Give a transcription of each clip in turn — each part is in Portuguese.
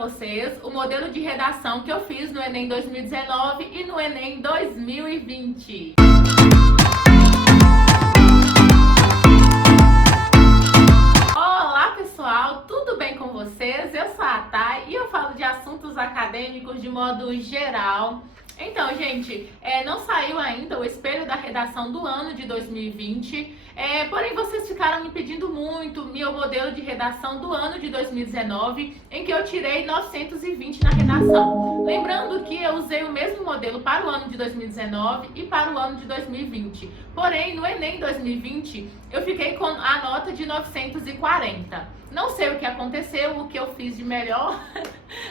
vocês o modelo de redação que eu fiz no Enem 2019 e no Enem 2020. Olá pessoal, tudo bem com vocês? Eu sou a Thay e eu falo de assuntos acadêmicos de modo geral. Então, gente, não saiu ainda o espelho da redação do ano de 2020, porém vocês ficaram me pedindo muito meu modelo de redação do ano de 2019, em que eu tirei 920 na redação. Lembrando que eu usei o mesmo modelo para o ano de 2019 e para o ano de 2020. Porém, no Enem 2020, eu fiquei com a nota de 940. Não sei o que aconteceu, o que eu fiz de melhor,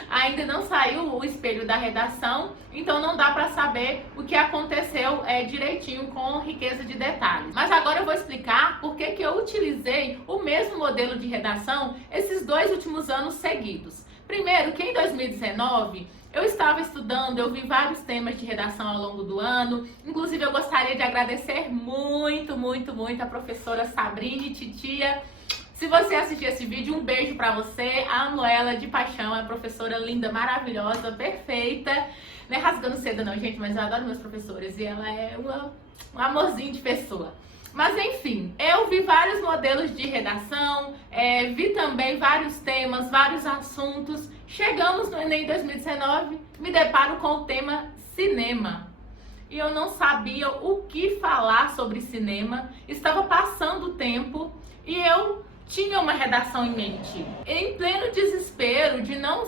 ainda não saiu o espelho da redação, então não dá para saber o que aconteceu direitinho com riqueza de detalhes. Mas agora eu vou explicar por que eu utilizei o mesmo modelo de redação esses 2 últimos anos seguidos. Primeiro, que em 2019 eu estava estudando, eu vi vários temas de redação ao longo do ano. Inclusive eu gostaria de agradecer muito a professora Sabrine Titia. Se você assistir esse vídeo, um beijo pra você, amo ela de paixão, é professora linda, maravilhosa, perfeita. Não é rasgando seda não, gente, mas eu adoro meus professores e ela é um amorzinho de pessoa. Mas enfim, eu vi vários modelos de redação, vi também vários temas, vários assuntos. Chegamos no Enem 2019, me deparo com o tema cinema. E eu não sabia o que falar sobre cinema, estava passando o tempo e eu tinha uma redação em mente. Em pleno desespero de não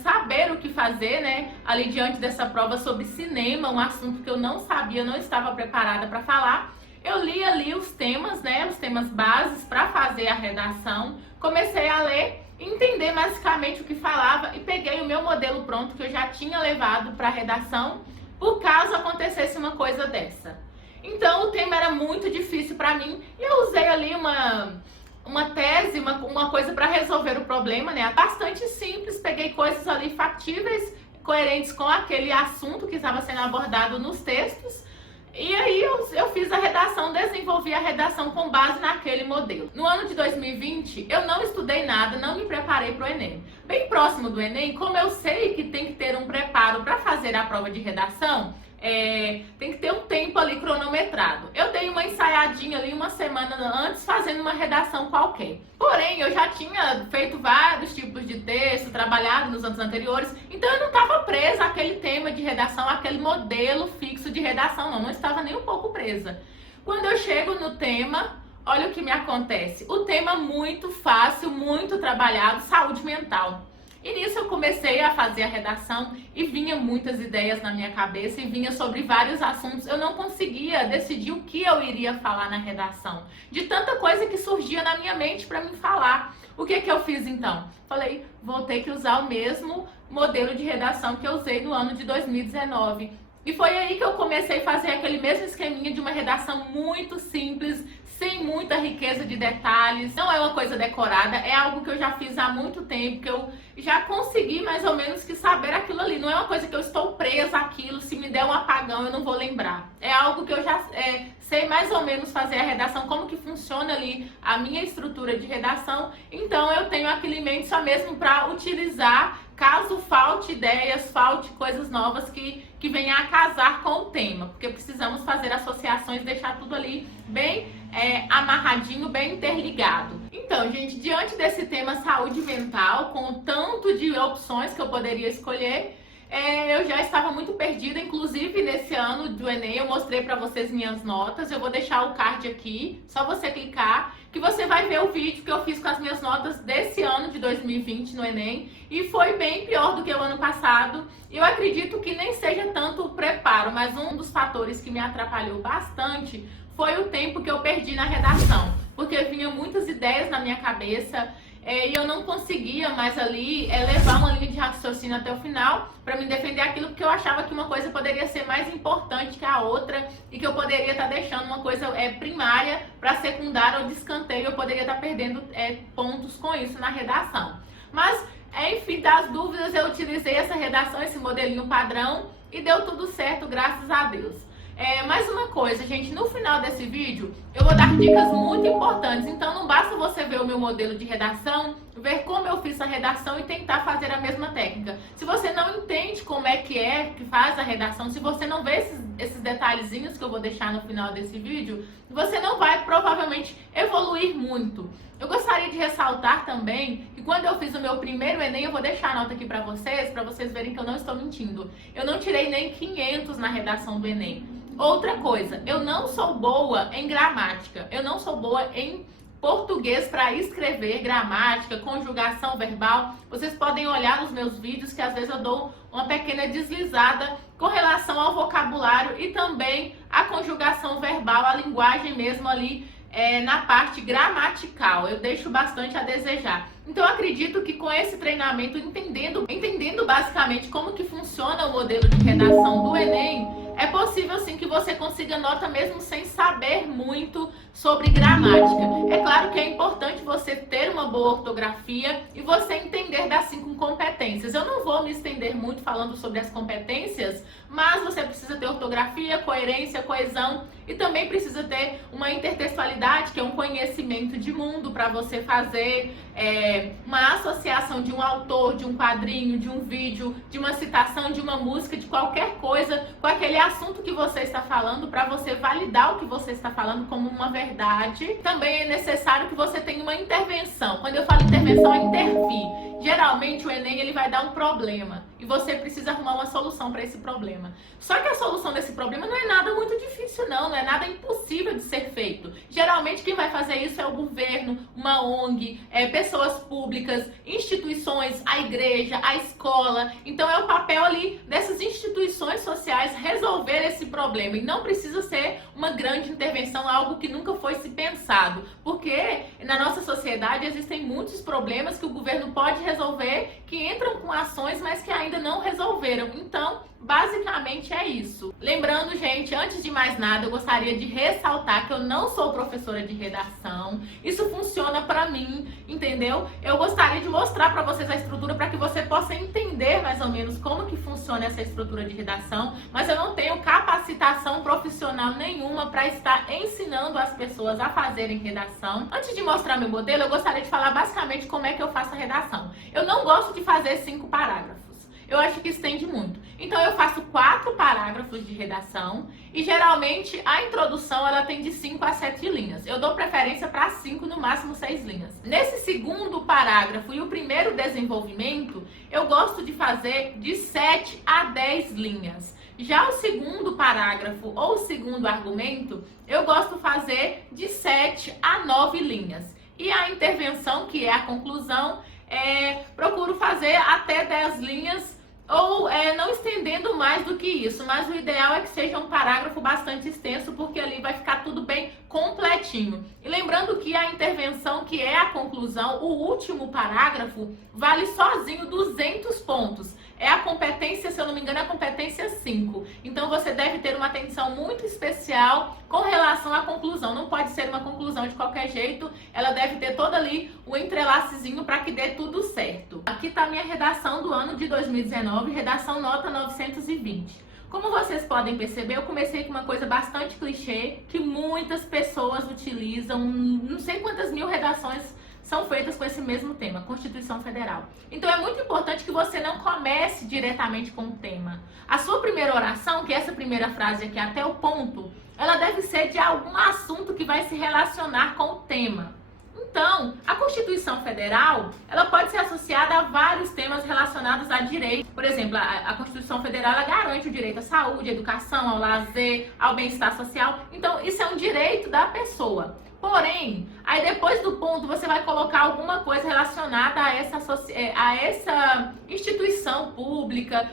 saber o que fazer, né, ali diante dessa prova sobre cinema, um assunto que eu não sabia, não estava preparada para falar, eu li ali os temas, né, os temas bases para fazer a redação, comecei a ler, entender basicamente o que falava e peguei o meu modelo pronto que eu já tinha levado para a redação, por caso acontecesse uma coisa dessa. Então o tema era muito difícil para mim e eu usei ali uma tese, uma coisa para resolver o problema, né? Bastante simples, peguei coisas ali factíveis, coerentes com aquele assunto que estava sendo abordado nos textos. E aí eu fiz a redação, desenvolvi a redação com base naquele modelo. No ano de 2020, eu não estudei nada, não me preparei para o Enem. Bem próximo do Enem, como eu sei que tem que ter um preparo para fazer a prova de redação, tem que ter um tempo ali cronometrado. Eu dei uma ensaiadinha ali uma semana antes, fazendo uma redação qualquer. Porém, eu já tinha feito vários tipos de texto, trabalhado nos anos anteriores, então eu não estava presa àquele tema de redação, àquele modelo fixo de redação, não estava nem um pouco presa. Quando eu chego no tema, olha o que me acontece. O tema muito fácil, muito trabalhado, saúde mental. E nisso eu comecei a fazer a redação e vinha muitas ideias na minha cabeça e vinha sobre vários assuntos. Eu não conseguia decidir o que eu iria falar na redação, de tanta coisa que surgia na minha mente para mim falar. O que eu fiz então? Falei, vou ter que usar o mesmo modelo de redação que eu usei no ano de 2019. E foi aí que eu comecei a fazer aquele mesmo esqueminha de uma redação muito simples, sem muita riqueza de detalhes. Não é uma coisa decorada, é algo que eu já fiz há muito tempo, que eu já consegui mais ou menos que saber aquilo ali. Não é uma coisa que eu estou presa àquilo, se me der um apagão eu não vou lembrar. É algo que eu já sei mais ou menos fazer a redação, como que funciona ali a minha estrutura de redação. Então eu tenho aquilo em mente só mesmo para utilizar caso falte ideias, falte coisas novas que venham a casar com o tema, porque precisamos fazer associações, deixar tudo ali bem amarradinho, bem interligado. Então, gente, diante desse tema saúde mental, com o tanto de opções que eu poderia escolher, eu já estava muito perdida. Inclusive nesse ano do Enem eu mostrei para vocês minhas notas, eu vou deixar o card aqui, só você clicar que você vai ver o vídeo que eu fiz com as minhas notas desse ano de 2020 no Enem, e foi bem pior do que o ano passado. Eu acredito que nem seja tanto o preparo, mas um dos fatores que me atrapalhou bastante foi o tempo que eu perdi na redação, porque vinham muitas ideias na minha cabeça, e eu não conseguia mais ali levar uma linha de raciocínio até o final para me defender aquilo, porque eu achava que uma coisa poderia ser mais importante que a outra e que eu poderia estar deixando uma coisa primária para secundária ou de escanteio, eu poderia estar perdendo pontos com isso na redação. Mas, enfim, das dúvidas eu utilizei essa redação, esse modelinho padrão e deu tudo certo, graças a Deus. Mais uma coisa, gente, no final desse vídeo eu vou dar dicas muito importantes, então não basta você ver o meu modelo de redação ver como eu fiz a redação e tentar fazer a mesma técnica. Se você não entende como é que faz a redação, se você não vê esses detalhezinhos que eu vou deixar no final desse vídeo, você não vai provavelmente evoluir muito. Eu gostaria de ressaltar também que quando eu fiz o meu primeiro Enem, eu vou deixar a nota aqui para vocês verem que eu não estou mentindo. Eu não tirei nem 500 na redação do Enem. Outra coisa, eu não sou boa em gramática, eu não sou boa em português para escrever, gramática, conjugação verbal. Vocês podem olhar nos meus vídeos que às vezes eu dou uma pequena deslizada com relação ao vocabulário e também a conjugação verbal, a linguagem mesmo ali na parte gramatical. Eu deixo bastante a desejar. Então eu acredito que com esse treinamento, entendendo basicamente como que funciona o modelo de redação do Enem, é possível sim que você consiga nota mesmo sem saber muito sobre gramática. É claro que é importante você ter uma boa ortografia e você entender das 5 competências. Eu não vou me estender muito falando sobre as competências, mas você precisa ter ortografia, coerência, coesão e também precisa ter uma intertextualidade, que é um conhecimento de mundo para você fazer uma associação de um autor, de um quadrinho, de um vídeo, de uma citação, de uma música, de qualquer coisa com aquele assunto que você está falando, para você validar o que você está falando como uma verdade. Também é necessário que você tenha uma intervenção. Quando eu falo intervenção, é intervir. Geralmente o Enem ele vai dar um problema e você precisa arrumar uma solução para esse problema. Só que a solução desse problema não é nada muito difícil não é nada impossível de ser feito. Geralmente quem vai fazer isso é o governo, uma ONG, pessoas públicas, instituições, a igreja, a escola. Então é o papel ali dessas instituições sociais resolver esse problema e não precisa ser uma grande intervenção, algo que nunca foi se pensado, porque na nossa sociedade existem muitos problemas que o governo pode resolver, que entram com ações, mas que ainda não resolveram. Então, basicamente é isso. Lembrando, gente, antes de mais nada, eu gostaria de ressaltar que eu não sou professora de redação. Isso funciona pra mim, entendeu? Eu gostaria de mostrar pra vocês a estrutura para que você possa entender mais ou menos como que funciona essa estrutura de redação, mas eu não tenho capacitação profissional nenhuma para estar ensinando as pessoas a fazerem redação. Antes de mostrar meu modelo, eu gostaria de falar basicamente como é que eu faço a redação. Eu não gosto de fazer 5 parágrafos. Eu acho que estende muito. Então eu faço 4 parágrafos de redação e geralmente a introdução ela tem de 5 a 7 linhas. Eu dou preferência para 5, no máximo 6 linhas. Nesse segundo parágrafo e o primeiro desenvolvimento, eu gosto de fazer de 7 a 10 linhas. Já o segundo parágrafo ou o segundo argumento, eu gosto de fazer de 7 a 9 linhas. E a intervenção, que é a conclusão, procuro fazer até 10 linhas ou não estendendo mais do que isso, mas o ideal é que seja um parágrafo bastante extenso, porque ali vai ficar tudo bem completinho. E lembrando que a intervenção, que é a conclusão, o último parágrafo, vale sozinho 200 pontos. É a competência, se eu não me engano, é a competência 5. Então você deve ter uma atenção muito especial com relação à conclusão. Não pode ser uma conclusão de qualquer jeito, ela deve ter todo ali o entrelacezinho para que dê tudo certo. Aqui está a minha redação do ano de 2019, redação nota 920. Como vocês podem perceber, eu comecei com uma coisa bastante clichê, que muitas pessoas utilizam, não sei quantas mil redações são feitas com esse mesmo tema, Constituição Federal. Então é muito importante que você não comece diretamente com o tema. A sua primeira oração, que é essa primeira frase aqui até o ponto, ela deve ser de algum assunto que vai se relacionar com o tema. Então, a Constituição Federal, ela pode ser associada a vários temas relacionados a direito. Por exemplo, a Constituição Federal, ela garante o direito à saúde, à educação, ao lazer, ao bem-estar social. Então, isso é um direito da pessoa. Porém, aí depois do ponto você vai colocar alguma coisa relacionada a essa instituição pública,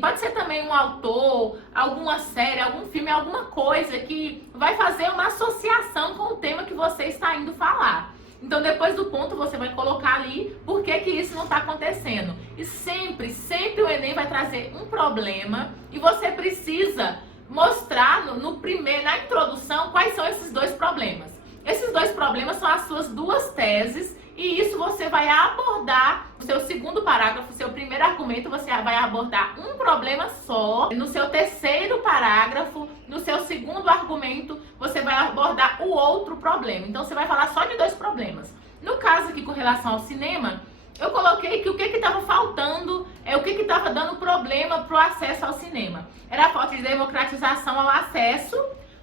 pode ser também um autor, alguma série, algum filme, alguma coisa que vai fazer uma associação com o tema que você está indo falar. Então, depois do ponto, você vai colocar ali por que isso não está acontecendo. E sempre o Enem vai trazer um problema e você precisa mostrar na introdução quais são esses 2 problemas. Esses 2 problemas são as suas 2 teses e isso você vai abordar no seu segundo parágrafo, seu primeiro argumento, você vai abordar um problema só. No seu terceiro parágrafo, no seu segundo argumento, você vai abordar o outro problema. Então você vai falar só de 2 problemas. No caso aqui com relação ao cinema, eu coloquei que o que estava faltando, o que estava dando problema para o acesso ao cinema. Era a falta de democratização ao acesso,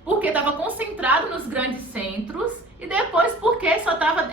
porque estava concentrado nos grandes centros, e depois porque só estava,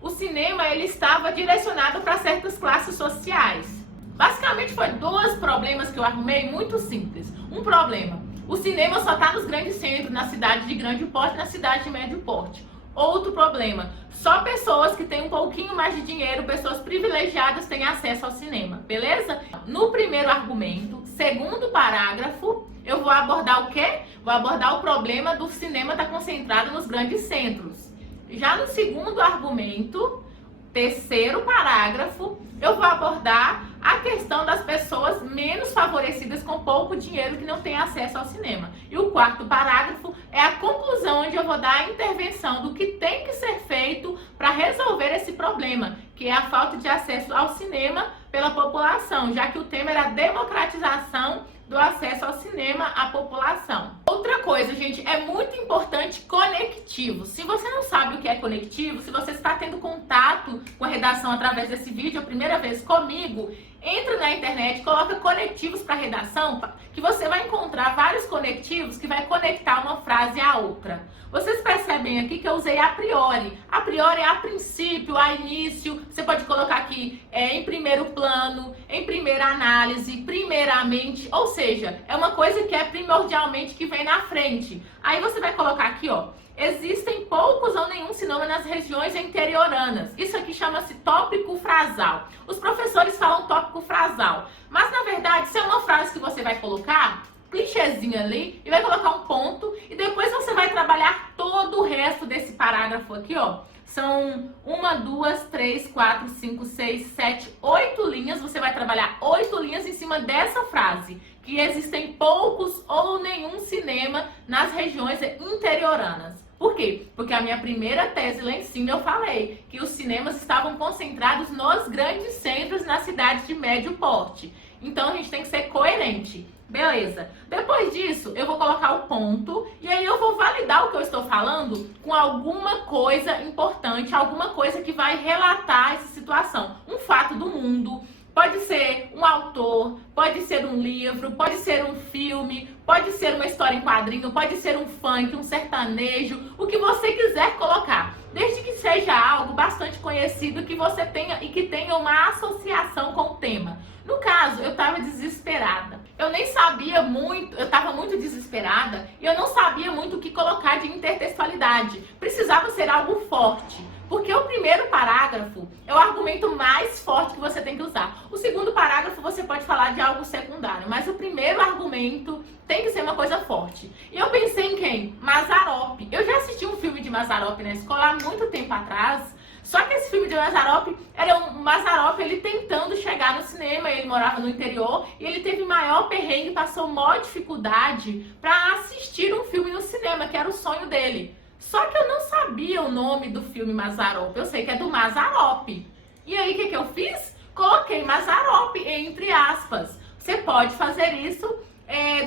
o cinema ele estava direcionado para certas classes sociais. Basicamente foi dois problemas que eu arrumei muito simples. Um problema, o cinema só está nos grandes centros, na cidade de grande porte, na cidade de médio porte. Outro problema, só pessoas que têm um pouquinho mais de dinheiro, pessoas privilegiadas têm acesso ao cinema, beleza? No primeiro argumento, segundo parágrafo, eu vou abordar o quê? Vou abordar o problema do cinema estar concentrado nos grandes centros. Já no segundo argumento, terceiro parágrafo, eu vou abordar a questão das pessoas menos favorecidas com pouco dinheiro que não têm acesso ao cinema. E o quarto parágrafo é a conclusão, onde eu vou dar a intervenção do que tem que ser feito para resolver esse problema, que é a falta de acesso ao cinema pela população, já que o tema era a democratização do acesso ao cinema à população. Outra coisa, gente, é muito importante conectivo. Se você não sabe o que é conectivo, se você está tendo contato com a redação através desse vídeo a primeira vez comigo, entra na internet, coloca conectivos para redação, que você vai encontrar vários conectivos que vai conectar uma frase à outra. Vocês percebem aqui que eu usei a priori. A priori é a princípio, a início. Você pode colocar aqui em primeiro plano, em primeira análise, primeiramente. Ou seja, é uma coisa que é primordialmente que vem na frente. Aí você vai colocar aqui, ó. Existem poucos ou nenhum cinema nas regiões interioranas. Isso aqui chama-se tópico frasal. Os professores falam tópico frasal. Mas, na verdade, isso é uma frase que você vai colocar, clichêzinho ali, e vai colocar um ponto. E depois você vai trabalhar todo o resto desse parágrafo aqui, ó. São 1, 2, 3, 4, 5, 6, 7, 8 linhas. Você vai trabalhar 8 linhas em cima dessa frase, que existem poucos ou nenhum cinema nas regiões interioranas. Por quê? Porque a minha primeira tese lá em cima eu falei que os cinemas estavam concentrados nos grandes centros, nas cidades de médio porte. Então a gente tem que ser coerente. Beleza. Depois disso, eu vou colocar o ponto e aí eu vou validar o que eu estou falando com alguma coisa importante, alguma coisa que vai relatar essa situação. Um fato do mundo. Pode ser um autor, pode ser um livro, pode ser um filme, pode ser uma história em quadrinho, pode ser um funk, um sertanejo, o que você quiser colocar. Desde que seja algo bastante conhecido que você tenha e que tenha uma associação com o tema. No caso, eu estava desesperada. Eu nem sabia muito, eu estava muito desesperada e eu não sabia muito o que colocar de intertextualidade. Precisava ser algo forte. Porque o primeiro parágrafo é o argumento mais forte que você tem que usar. O segundo parágrafo você pode falar de algo secundário, mas o primeiro argumento tem que ser uma coisa forte. E eu pensei em quem? Mazzaropi. Eu já assisti um filme de Mazzaropi na escola há muito tempo atrás. Só que esse filme de Mazzaropi era um Mazzaropi ele tentando chegar no cinema, ele morava no interior e ele teve maior perrengue, passou maior dificuldade para assistir um filme no cinema, que era o sonho dele. Só que eu não sabia o nome do filme Mazzaropi, eu sei que é do Mazzaropi. E aí o que eu fiz? Coloquei Mazzaropi entre aspas. Você pode fazer isso,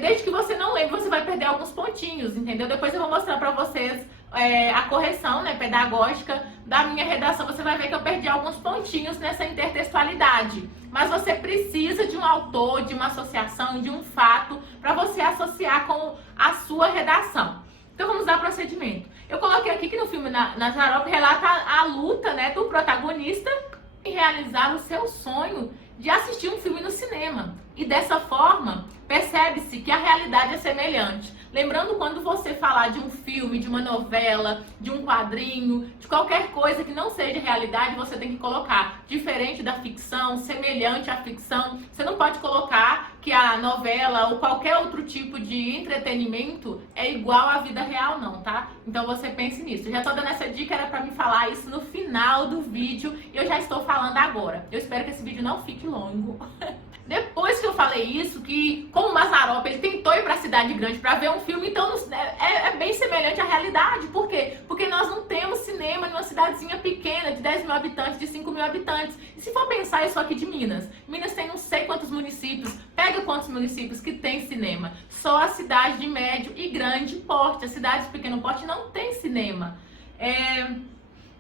desde que você não lembre, você vai perder alguns pontinhos, entendeu? Depois eu vou mostrar pra vocês a correção, né, pedagógica da minha redação. Você vai ver que eu perdi alguns pontinhos nessa intertextualidade. Mas você precisa de um autor, de uma associação, de um fato, para você associar com a sua redação. Então vamos dar procedimento. Eu coloquei aqui que no filme Mazzaropi relata a luta, né, do protagonista em realizar o seu sonho de assistir um filme no cinema. E dessa forma, percebe-se que a realidade é semelhante. Lembrando, quando você falar de um filme, de uma novela, de um quadrinho, de qualquer coisa que não seja realidade, você tem que colocar diferente da ficção, semelhante à ficção. Você não pode colocar que a novela ou qualquer outro tipo de entretenimento é igual à vida real, não, tá? Então você pense nisso. Eu já tô dando essa dica, era pra me falar isso no final do vídeo e eu já estou falando agora. Eu espero que esse vídeo não fique longo. Depois que eu falei isso, que como o Mazzaropi ele tentou ir para a cidade grande para ver um filme, então é bem semelhante à realidade. Por quê? Porque nós não temos cinema numa cidadezinha pequena de 10 mil habitantes, de 5 mil habitantes. E se for pensar isso aqui de Minas, Minas tem não sei quantos municípios, pega quantos municípios que tem cinema. Só a cidade de médio e grande porte, as cidades de pequeno porte não tem cinema.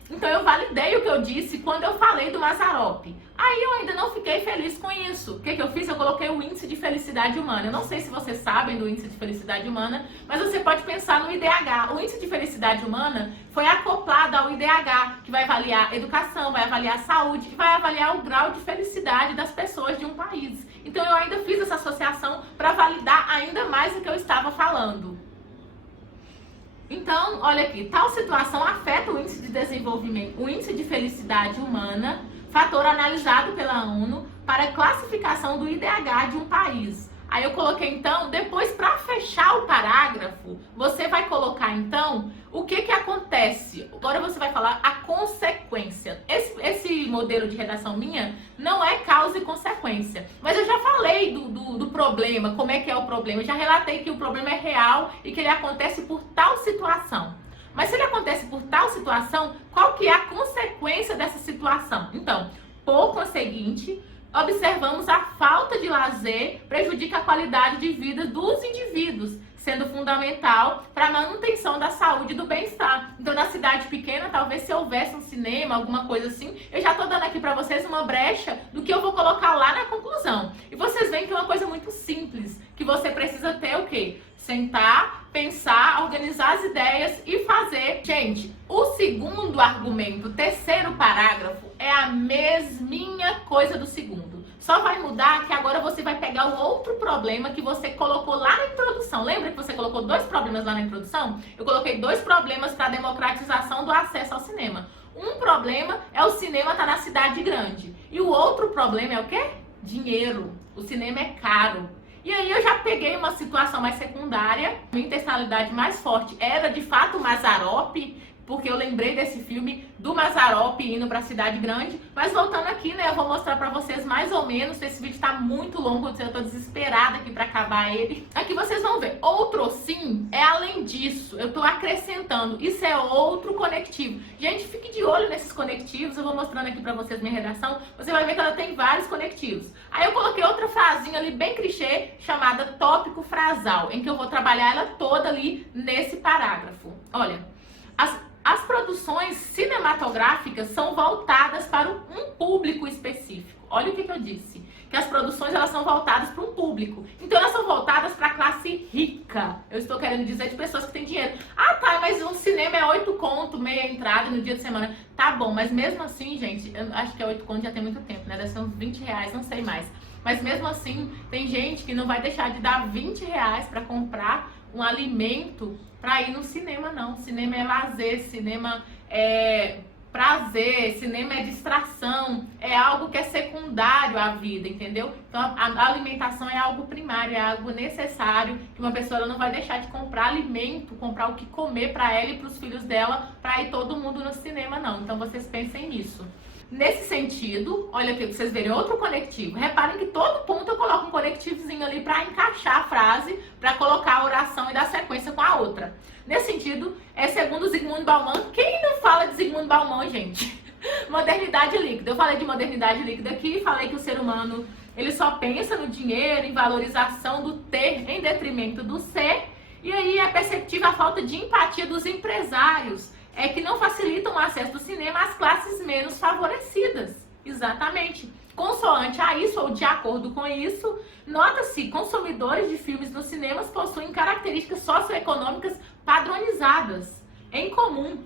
Então eu validei o que eu disse quando eu falei do Mazzaropi. Aí eu ainda não fiquei feliz com isso. O que eu fiz? Eu coloquei o índice de felicidade humana. Eu não sei se vocês sabem do índice de felicidade humana, mas você pode pensar no IDH. O índice de felicidade humana foi acoplado ao IDH, que vai avaliar educação, vai avaliar saúde, e vai avaliar o grau de felicidade das pessoas de um país. Então eu ainda fiz essa associação para validar ainda mais o que eu estava falando. Então, olha aqui, tal situação afeta o índice de desenvolvimento, o índice de felicidade humana, fator analisado pela ONU para classificação do IDH de um país. Aí eu coloquei então, depois para fechar o parágrafo, você vai colocar então o que acontece. Agora você vai falar a consequência. Esse modelo de redação minha não é causa e consequência. Mas eu já falei do problema, como é que é o problema. Eu já relatei que o problema é real e que ele acontece por tal situação. Mas se ele acontece por tal situação, qual que é a consequência dessa situação? Então, por conseguinte, observamos a falta de lazer prejudica a qualidade de vida dos indivíduos, sendo fundamental para a manutenção da saúde e do bem-estar. Então, na cidade pequena, talvez se houvesse um cinema, alguma coisa assim, eu já estou dando aqui para vocês uma brecha do que eu vou colocar lá na conclusão. E vocês veem que é uma coisa muito simples, que você precisa ter o quê? Sentar, pensar, organizar as ideias e fazer. Gente, o segundo argumento, o terceiro parágrafo, é a mesminha coisa do segundo. Só vai mudar que agora você vai pegar o outro problema que você colocou lá na introdução. Lembra que você colocou 2 problemas lá na introdução? Eu coloquei 2 problemas para a democratização do acesso ao cinema. Um problema é o cinema estar na cidade grande. E o outro problema é o quê? Dinheiro. O cinema é caro. E aí eu já peguei uma situação mais secundária, minha intencionalidade mais forte era de fato o Mazzaropi, porque eu lembrei desse filme do Mazzaropi indo para a cidade grande. Mas voltando aqui, né, eu vou mostrar para vocês mais ou menos, esse vídeo tá muito longo, eu tô desesperada aqui para acabar ele. Aqui vocês vão ver, outro sim é além disso, eu tô acrescentando, isso é outro conectivo. Gente, fique de olho nesses conectivos, eu vou mostrando aqui para vocês minha redação, você vai ver que ela tem vários conectivos. Aí eu coloquei outra frasinha ali bem clichê, chamada tópico frasal, em que eu vou trabalhar ela toda ali nesse parágrafo. Olha, as produções cinematográficas são voltadas para um público específico. Olha o que eu disse, que as produções elas são voltadas para um público. Então elas são voltadas para a classe rica. Eu estou querendo dizer de pessoas que têm dinheiro. Ah, tá, mas um cinema é 8 conto, meia entrada no dia de semana. Tá bom, mas mesmo assim, gente, eu acho que é 8 conto já tem muito tempo, né? Deve ser uns 20 reais, não sei mais. Mas mesmo assim, tem gente que não vai deixar de dar 20 reais para comprar um alimento para ir no cinema, não. Cinema é lazer, cinema é prazer, cinema é distração, é algo que é secundário à vida, entendeu? Então a alimentação é algo primário, é algo necessário, que uma pessoa ela não vai deixar de comprar alimento, comprar o que comer para ela e para os filhos dela, para ir todo mundo no cinema, não. Então vocês pensem nisso. Nesse sentido, olha aqui, pra vocês verem outro conectivo. Reparem que todo ponto eu coloco um conectivozinho ali para encaixar a frase, para colocar a oração e dar sequência com a outra. Nesse sentido, segundo Zygmunt Bauman, quem não fala de Zygmunt Bauman, gente? Modernidade líquida. Eu falei de modernidade líquida aqui, falei que o ser humano ele só pensa no dinheiro, em valorização do ter em detrimento do ser, e aí é perceptível a falta de empatia dos empresários, que não facilitam o acesso do cinema às classes menos favorecidas. Exatamente. Consoante a isso, ou de acordo com isso, nota-se consumidores de filmes nos cinemas possuem características socioeconômicas padronizadas, em comum.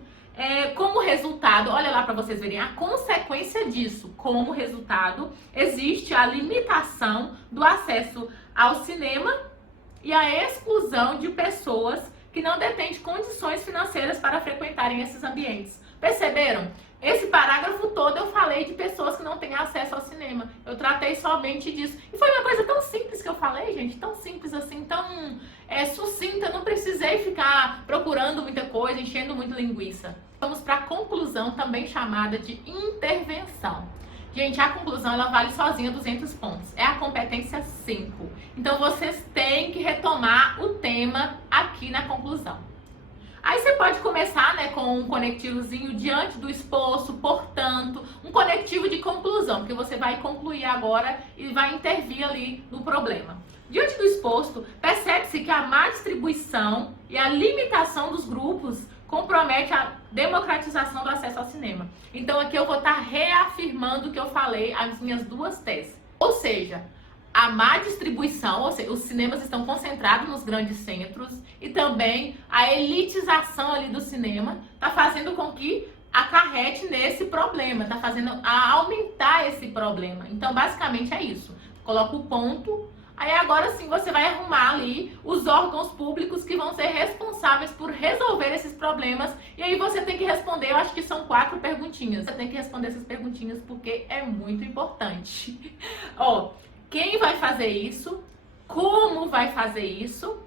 Como resultado, olha lá para vocês verem a consequência disso. Como resultado, existe a limitação do acesso ao cinema e a exclusão de pessoas que não detêm condições financeiras para frequentarem esses ambientes. Perceberam? Esse parágrafo todo eu falei de pessoas que não têm acesso ao cinema. Eu tratei somente disso. E foi uma coisa tão simples que eu falei, gente, tão simples assim, tão sucinta, não precisei ficar procurando muita coisa, enchendo muito linguiça. Vamos para a conclusão, também chamada de intervenção. Gente, a conclusão ela vale sozinha 200 pontos. É a competência 5. Então vocês têm que retomar o tema aqui na conclusão. Aí você pode começar, né, com um conectivozinho diante do exposto, portanto, um conectivo de conclusão, porque você vai concluir agora e vai intervir ali no problema. Diante do exposto, percebe-se que a má distribuição e a limitação dos grupos compromete a democratização do acesso ao cinema. Então aqui eu vou estar reafirmando o que eu falei, as minhas duas teses. Ou seja, a má distribuição, ou seja, os cinemas estão concentrados nos grandes centros e também a elitização ali do cinema está fazendo com que acarrete nesse problema, está fazendo a aumentar esse problema. Então basicamente é isso. Coloca o ponto. Aí agora sim você vai arrumar ali os órgãos públicos que vão ser responsáveis por resolver esses problemas. E aí você tem que responder, eu acho que são 4 perguntinhas. Você tem que responder essas perguntinhas porque é muito importante. Ó, quem vai fazer isso? Como vai fazer isso?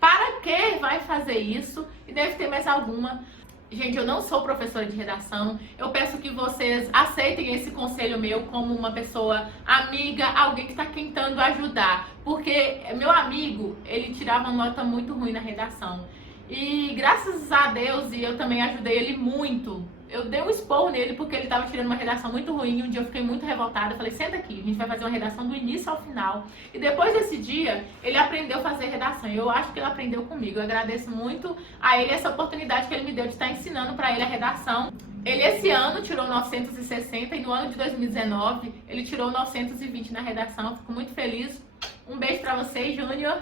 Para que vai fazer isso? E deve ter mais alguma. Gente, eu não sou professora de redação, eu peço que vocês aceitem esse conselho meu como uma pessoa amiga, alguém que está tentando ajudar, porque meu amigo, ele tirava uma nota muito ruim na redação, e graças a Deus, e eu também ajudei ele muito, eu dei um esporro nele porque ele estava tirando uma redação muito ruim. Um dia eu fiquei muito revoltada, eu falei, senta aqui, a gente vai fazer uma redação do início ao final. E depois desse dia, ele aprendeu a fazer redação. Eu acho que ele aprendeu comigo. Eu agradeço muito a ele essa oportunidade que ele me deu de estar ensinando para ele a redação. Ele esse ano tirou 960 e no ano de 2019 ele tirou 920 na redação. Fico muito feliz. Um beijo para você, Júnior.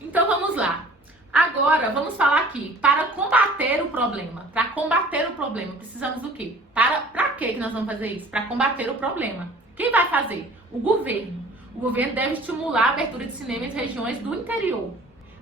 Então vamos lá. Agora, vamos falar aqui, para combater o problema. Para combater o problema, precisamos do quê? Para que nós vamos fazer isso? Para combater o problema. Quem vai fazer? O governo. O governo deve estimular a abertura de cinema em regiões do interior.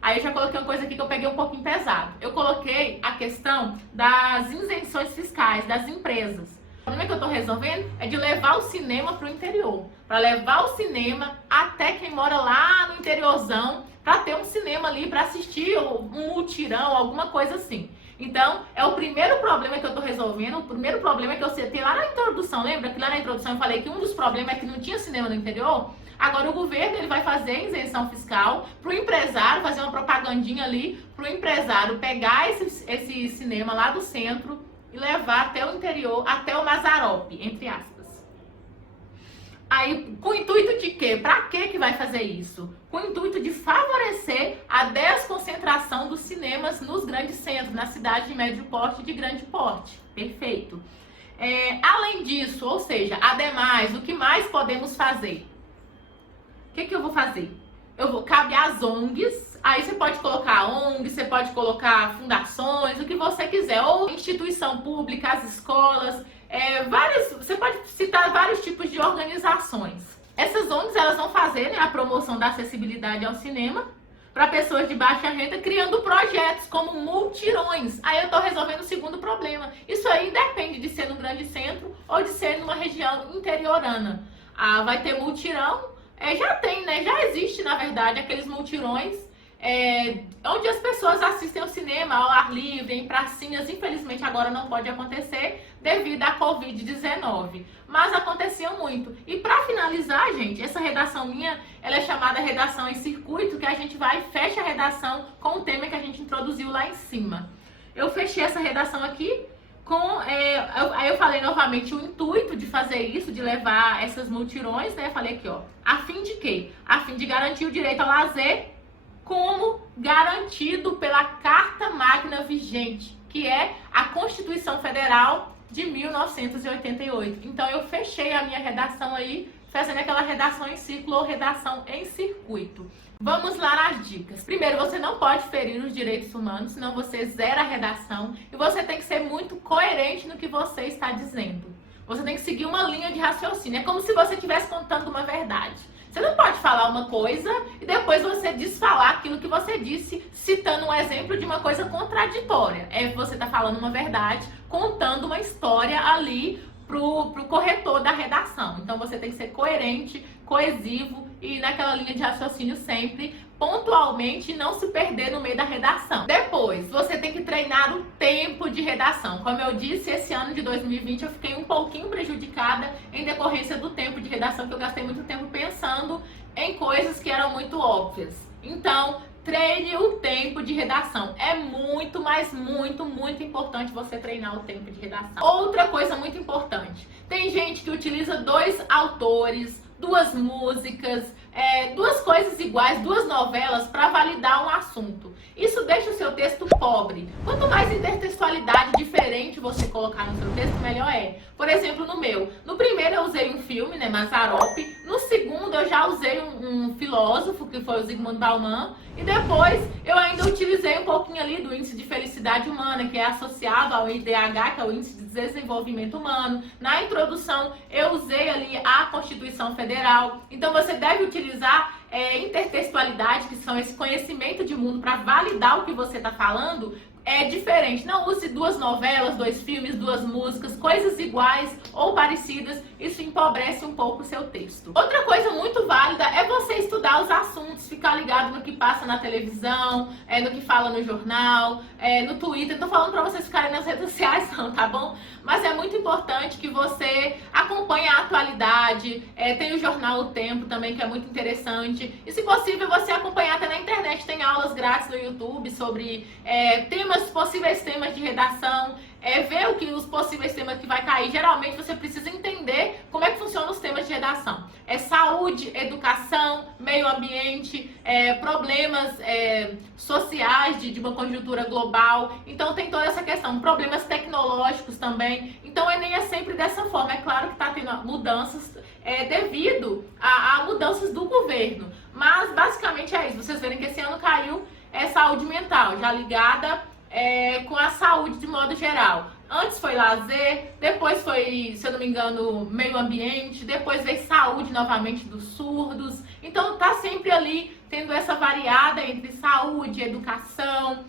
Aí eu já coloquei uma coisa aqui que eu peguei um pouquinho pesado. Eu coloquei a questão das isenções fiscais das empresas. O problema que eu estou resolvendo é de levar o cinema para o interior. Para levar o cinema até quem mora lá no interiorzão, para ter um cinema ali para assistir, um mutirão, alguma coisa assim. Então, é o primeiro problema que eu estou resolvendo, o primeiro problema que eu citei lá na introdução. Lembra que lá na introdução eu falei que um dos problemas é que não tinha cinema no interior? Agora o governo ele vai fazer isenção fiscal para o empresário, fazer uma propagandinha ali, para o empresário pegar esse cinema lá do centro e levar até o interior, até o Mazarope, entre aspas. Aí, com o intuito de quê? Para que vai fazer isso? Com o intuito de favorecer a desconcentração dos cinemas nos grandes centros, na cidade de médio porte e de grande porte. Perfeito. Além disso, ou seja, ademais, o que mais podemos fazer? O que eu vou fazer? Cabe às ONGs, aí você pode colocar ONGs, você pode colocar fundações, o que você quiser, ou instituição pública, as escolas, você pode citar vários tipos de organizações. Essas ONGs elas vão fazer, né, a promoção da acessibilidade ao cinema para pessoas de baixa renda, criando projetos como multirões. Aí eu estou resolvendo o segundo problema. Isso aí independe de ser no grande centro ou de ser numa região interiorana. Vai ter multirão, já tem, né? Já existe, na verdade, aqueles multirões onde as pessoas assistem ao cinema ao ar livre, em pracinhas. Infelizmente agora não pode acontecer devido à Covid-19, mas aconteciam muito. E para finalizar, gente, essa redação minha, ela é chamada redação em circuito, que a gente vai e fecha a redação com o tema que a gente introduziu lá em cima. Eu fechei essa redação aqui aí eu falei novamente o intuito de fazer isso, de levar essas multirões, né? Falei aqui, ó, a fim de quê? A fim de garantir o direito ao lazer como garantido pela Carta Magna vigente, que é a Constituição Federal de 1988. Então eu fechei a minha redação aí, fazendo aquela redação em círculo ou redação em circuito. Vamos lá nas dicas. Primeiro, você não pode ferir os direitos humanos, senão você zera a redação. E você tem que ser muito coerente no que você está dizendo. Você tem que seguir uma linha de raciocínio. É como se você estivesse contando uma verdade. Você não pode falar uma coisa e depois você desfalar aquilo que você disse, citando um exemplo de uma coisa contraditória. Você está falando uma verdade, contando uma história ali pro corretor da redação. Então você tem que ser coerente, coesivo e naquela linha de raciocínio sempre, pontualmente, e não se perder no meio da redação. Depois, você tem que treinar o tempo de redação. Como eu disse, esse ano de 2020 eu fiquei um pouquinho prejudicada em decorrência do tempo de redação, que eu gastei muito tempo pensando em coisas que eram muito óbvias. Então, treine o tempo de redação. É muito, mas muito, muito importante você treinar o tempo de redação. Outra coisa muito importante. Tem gente que utiliza 2 autores, 2 músicas, duas coisas iguais, duas novelas para validar um assunto. Isso deixa o seu texto pobre. Quanto mais intertextualidade diferente você colocar no seu texto, melhor é. Por exemplo, no meu. No primeiro eu usei um filme, né, Mazzaropi. No segundo eu já usei um filósofo, que foi o Zygmunt Bauman. E depois eu ainda utilizei um pouquinho ali do índice de felicidade humana, que é associado ao IDH, que é o índice de desenvolvimento humano. Na introdução eu usei ali a Constituição Federal. Então você deve utilizar intertextualidade, que são esse conhecimento de mundo para validar o que você está falando. É diferente. Não use duas novelas, dois filmes, duas músicas, coisas iguais ou parecidas. Isso empobrece um pouco o seu texto. Outra coisa muito válida é você estudar os assuntos, ficar ligado no que passa na televisão, no que fala no jornal, no Twitter. Não tô falando pra vocês ficarem nas redes sociais não, tá bom? Mas é muito importante que você acompanhe a atualidade. Tem o jornal O Tempo também, que é muito interessante. E se possível, você acompanhar até na internet. Tem aulas grátis no YouTube sobre possíveis temas de redação, ver os possíveis temas que vai cair. Geralmente você precisa entender como é que funcionam os temas de redação. Saúde, educação, meio ambiente, problemas sociais de uma conjuntura global. Então tem toda essa questão, problemas tecnológicos também. Então o Enem é sempre dessa forma. É claro que está tendo mudanças devido a mudanças do governo. Mas basicamente é isso. Vocês verem que esse ano caiu saúde mental, já ligada com a saúde de modo geral. Antes foi lazer, depois foi, se eu não me engano, meio ambiente, depois veio saúde novamente dos surdos. Então tá sempre ali tendo essa variada entre saúde, educação,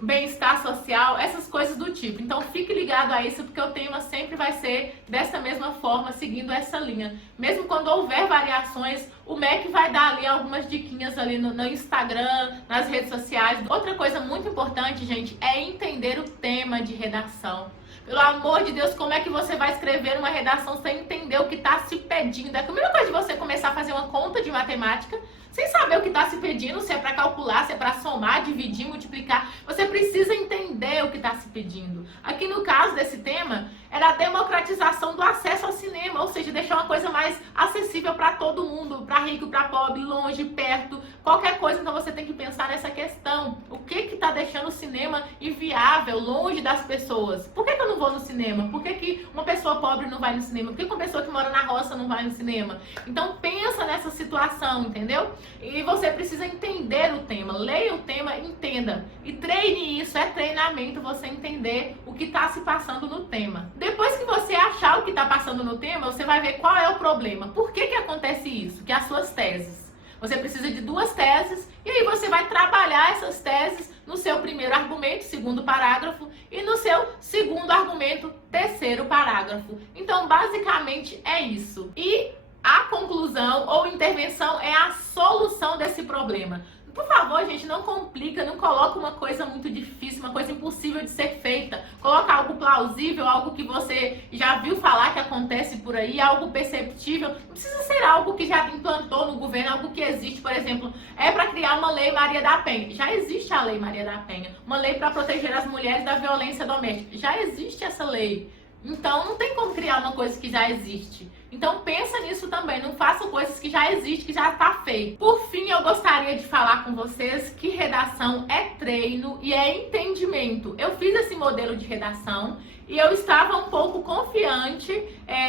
bem-estar social, essas coisas do tipo. Então fique ligado a isso, porque o tema sempre vai ser dessa mesma forma, seguindo essa linha. Mesmo quando houver variações, o MEC vai dar ali algumas diquinhas ali no Instagram, nas redes sociais. Outra coisa muito importante, gente, é entender o tema de redação. Pelo amor de Deus, como é que você vai escrever uma redação sem entender o que está se pedindo? É a mesma coisa de você começar a fazer uma conta de matemática sem saber o que está se pedindo, se é para calcular, se é para somar, dividir, multiplicar. Você precisa entender o que está se pedindo. Aqui no caso desse tema, era a democratização do acesso ao cinema, ou seja, deixar uma coisa mais acessível para todo mundo, para rico, para pobre, longe, perto, qualquer coisa. Então você tem que pensar nessa questão. O que está deixando o cinema inviável, longe das pessoas? Por que eu não vou no cinema? Por que uma pessoa pobre não vai no cinema? Por que uma pessoa que mora na roça não vai no cinema? Então pensa nessa situação, entendeu? E você precisa entender o tema. Leia o tema, entenda. E treine isso, treinamento, você entender o que está se passando no tema. Depois que você achar o que está passando no tema, você vai ver qual é o problema. Por que acontece isso? Que as suas teses. Você precisa de duas teses e aí você vai trabalhar essas teses no seu primeiro argumento, segundo parágrafo, e no seu segundo argumento, terceiro parágrafo. Então, basicamente é isso. E a conclusão ou intervenção é a solução desse problema. Por favor, gente, não complica, não coloca uma coisa muito difícil, uma coisa impossível de ser feita. Coloca algo plausível, algo que você já viu falar que acontece por aí, algo perceptível. Não precisa ser algo que já implantou no governo, algo que existe, por exemplo, para criar uma lei Maria da Penha. Já existe a lei Maria da Penha, uma lei para proteger as mulheres da violência doméstica. Já existe essa lei. Então não tem como criar uma coisa que já existe. Então pensa nisso também, não faça coisas que já existem, que já está feito. Por fim, eu gostaria de falar com vocês que redação é treino e é entendimento. Eu fiz esse modelo de redação e eu estava um pouco confiante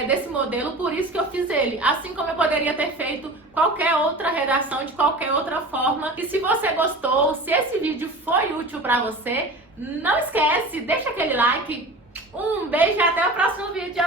desse modelo, por isso que eu fiz ele. Assim como eu poderia ter feito qualquer outra redação de qualquer outra forma. E se você gostou, se esse vídeo foi útil para você, não esquece, deixa aquele like. Um beijo e até o próximo vídeo.